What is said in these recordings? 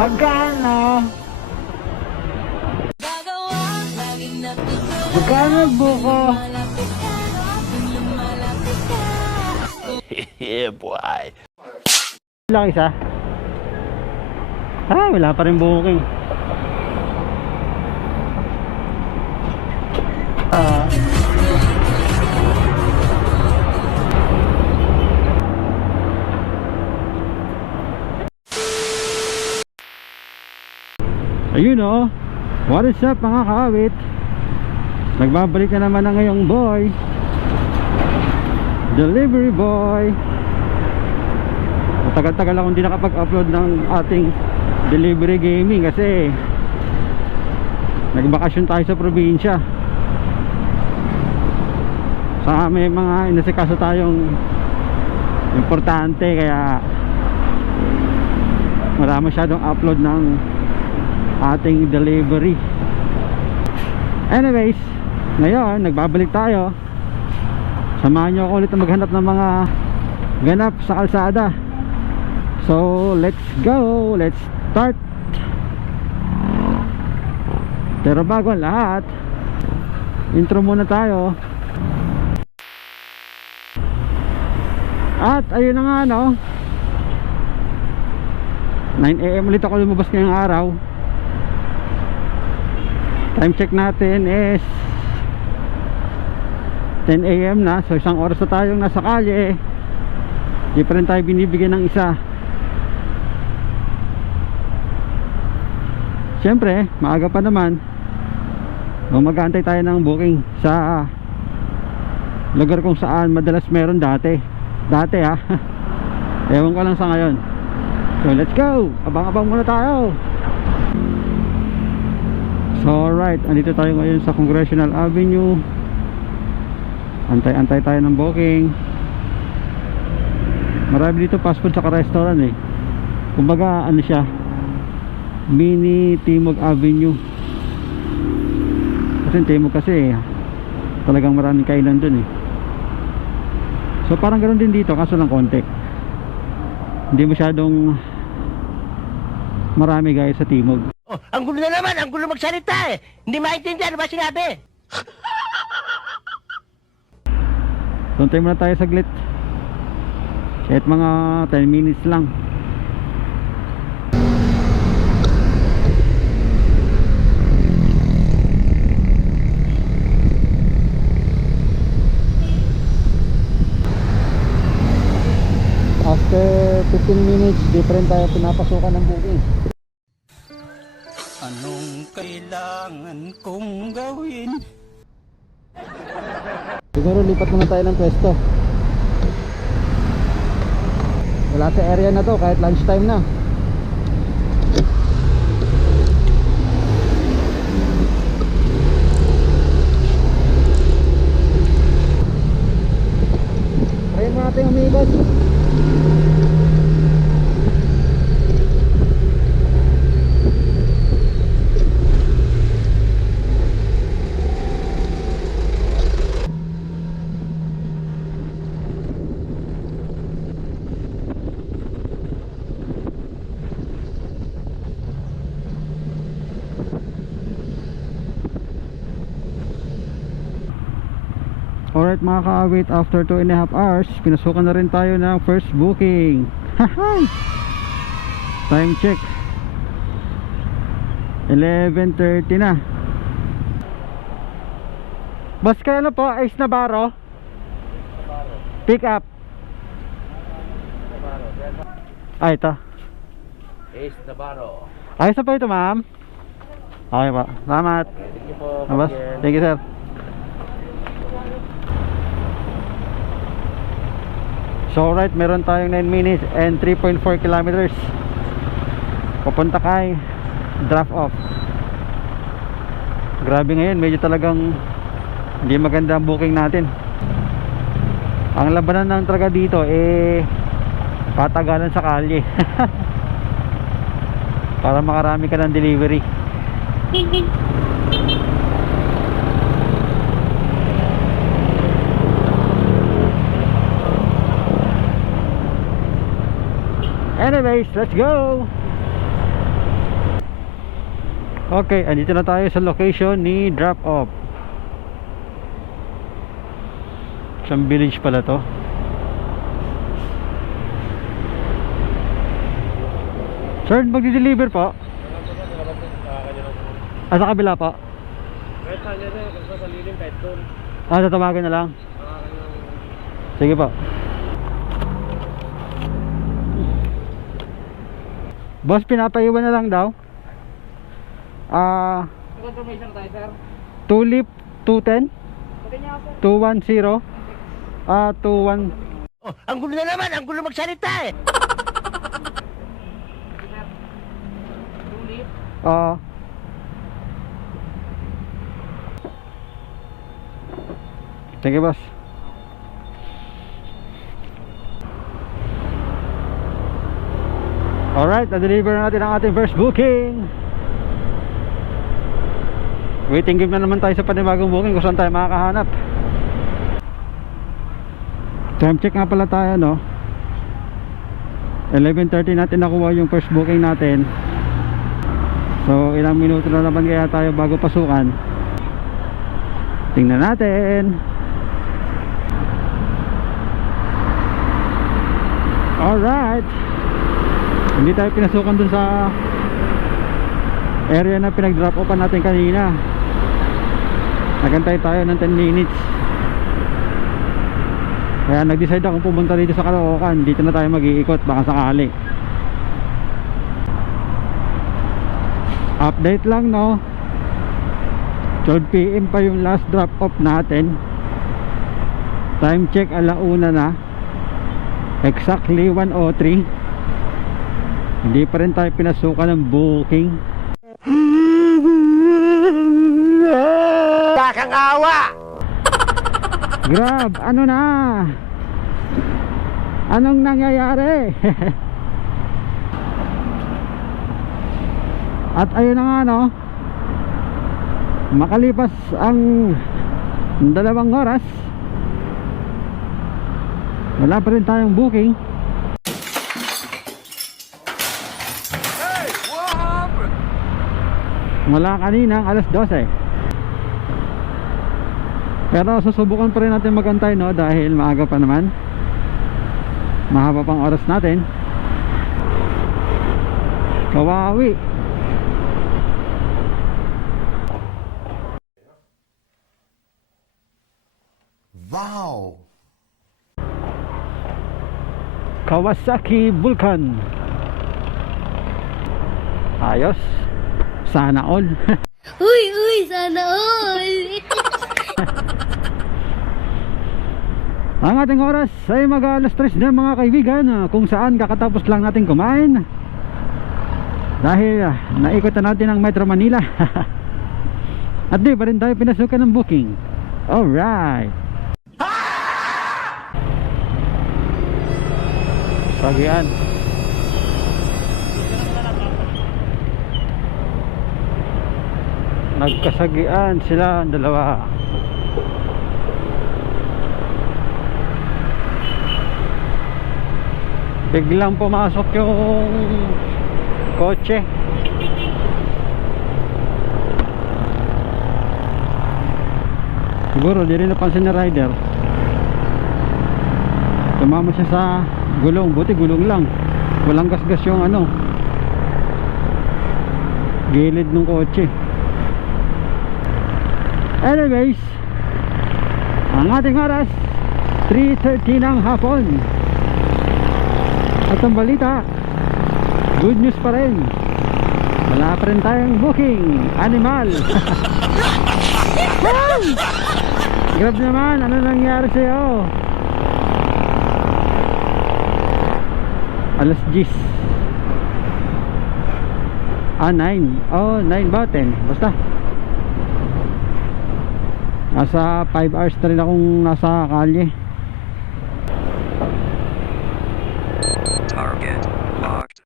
Magkano? Magkano buko? Yeah, boy. Lang isa. Wala pa rin booking. Ayun oh. What is up mga kaawit? Nagbabalik na naman ang ngayong boy, Delivery Boy. Matagal-tagal akong hindi nakapag-upload ng ating delivery gaming kasi nagbakasyon tayo sa probinsya. Saka may mga inasikaso tayong importante kaya wala masyadong upload ng ating delivery. Anyways, ngayon nagbabalik tayo. Samahan nyo ako ulit na maghanap ng mga ganap sa kalsada. So let's go, let's start. Pero bago ang lahat, intro muna tayo. At ayun na nga no, 9 AM ulit ako lumabas ngayong araw. Time check natin is 10 AM na. So isang oras na tayong nasa kalye. Di pa rin tayo binibigyan ng isa. Siyempre maaga pa naman, mag-aantay tayo ng booking sa lugar kung saan madalas meron dati ha. Ewan ko lang sa ngayon. So let's go, abang-abang muna tayo. So alright, andito tayo ngayon sa Congressional Avenue. Antay-antay tayo ng booking. Marami dito fast food saka restaurant eh. Kumbaga ano siya, mini Timog Avenue. Kasi Timog kasi talagang maraming kainan dun eh. So parang ganoon din dito, kaso lang konti. Hindi masyadong marami guys sa Timog. Oh, ang gulo na naman, ang gulo magsalita eh. Hindi maintindihan ano ba sinabi? Tuntay muna tayo saglit. Kahit mga 10 minutes lang. After 15 minutes, different tayo pinapasukan ng booking. Anong kailangan kong gawin? Siguro lipat muna tayo ng pwesto. Wala sa area na to kahit lunchtime na. Try mo natin umikot. Alright mga kaawit, after 2.5 hours pinasukan na rin tayo ng first booking. Time check 11:30 na. Boss, kaya ano po? Ace Navarro? Pick up. Ito Ace Navarro. ayos na po ito ma'am. Okay po, salamat. Thank you po. Boss, thank you sir. So alright, meron tayong 9 minutes and 3.4 kilometers papunta kay drop off. Grabe ngayon, medyo talagang hindi maganda ang booking natin. Ang labanan ng talaga dito patagalan sa kalye. Para makarami ka ng delivery. Anyways, let's go. Okay, andito na tayo sa location ni drop off. Isang village pala to. Sir, magdi-deliver po? Sa kabila po? Kahit saan yan eh, kung sa lilim, kahit doon. Tatawagan na lang. Sige po. Boss, pinapaiwan na lang daw. Confirmation tayo, sir. Tulip 210 Pati niya ako, sir. 210 21. Oh, ang gulo na naman, ang gulo magsalita eh. Tulip. Thank you, boss. Alright, na-deliver na natin ang ating first booking. Waiting game na naman tayo sa panibagong booking kung saan tayo makakahanap. Time check nga pala tayo, no? 11:30 natin nakuha yung first booking natin. So ilang minuto na naman kaya tayo bago pasukan. Tingnan natin. Alright, hindi tayo pinasukan dun sa area na pinag-drop off natin kanina. Nagantay tayo ng 10 minutes. Kaya nag-decide akong pumunta dito sa Caloocan. Dito na tayo mag-iikot baka sakali. Update lang, no? 12 PM pa yung last drop off natin. Time check 1:00 na. Exactly 1:03. Hindi pa rin tayo pinasukan ng booking. Kakangawa! Grab, ano na? Anong nangyayari? At ayun na nga, no? Makalipas ang 2 oras, wala pa rin tayong booking. Wala kanina, alas 12. Pero susubukan pa rin natin magantay, no? Dahil maaga pa naman. Mahaba pang oras natin. Kawawi. Wow! Kawasaki Vulcan. Ayos. Sana all. Uy, sana all! Ang ating oras ay mag-alas 3 na, mga kaibigan, kung saan kakatapos lang natin kumain dahil naikot na natin ang Metro Manila. At di pa rin tayo pinasukan ng booking. Alright. Sagian. Nagkasagian sila ang dalawa. Biglang pumasok yung kotse. Siguro di rin napansin na rider. Tumama siya sa gulong. Buti gulong lang, walang gasgas yung ano, gilid ng kotse. Anyways, ang ating oras 3:30 ng hapon. At ang balita, good news pa rin. Wala pa rin tayong booking. Animal. Grab naman, ano nangyari sa'yo? Alas 10. 9. Oh, 9 ba? 10. Basta nasa 5 hours na rin akong nasa kalye. Target locked.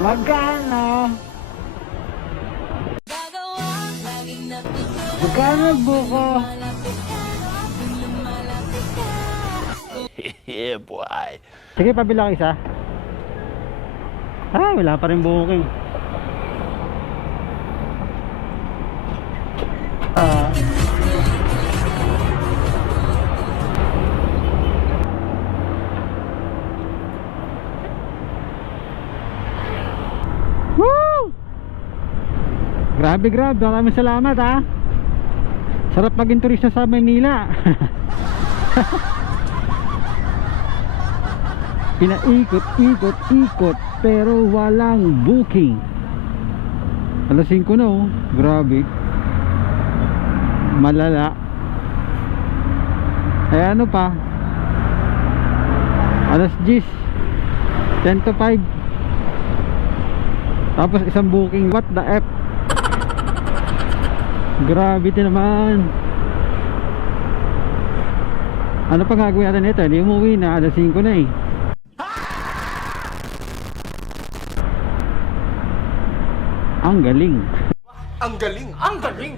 Magkano? Magkano buko? Yeah, boy. Sige, pabilang isa. Wala pa rin booking. Woo! Grabe, grabe. Maraming salamat, ha. Sarap maging turista sa Manila. Pinaikot-ikot-ikot pero walang booking. Alas 5 na, oh. Grabe. Malala. Ay ano pa? Alas 10. 10 to 5. Tapos isang booking. What the F? Grabe din naman. Ano pa gagawin natin ito? Hindi umuwi na. Alas 5 na eh. Ang galing. Ang galing! Ang galing!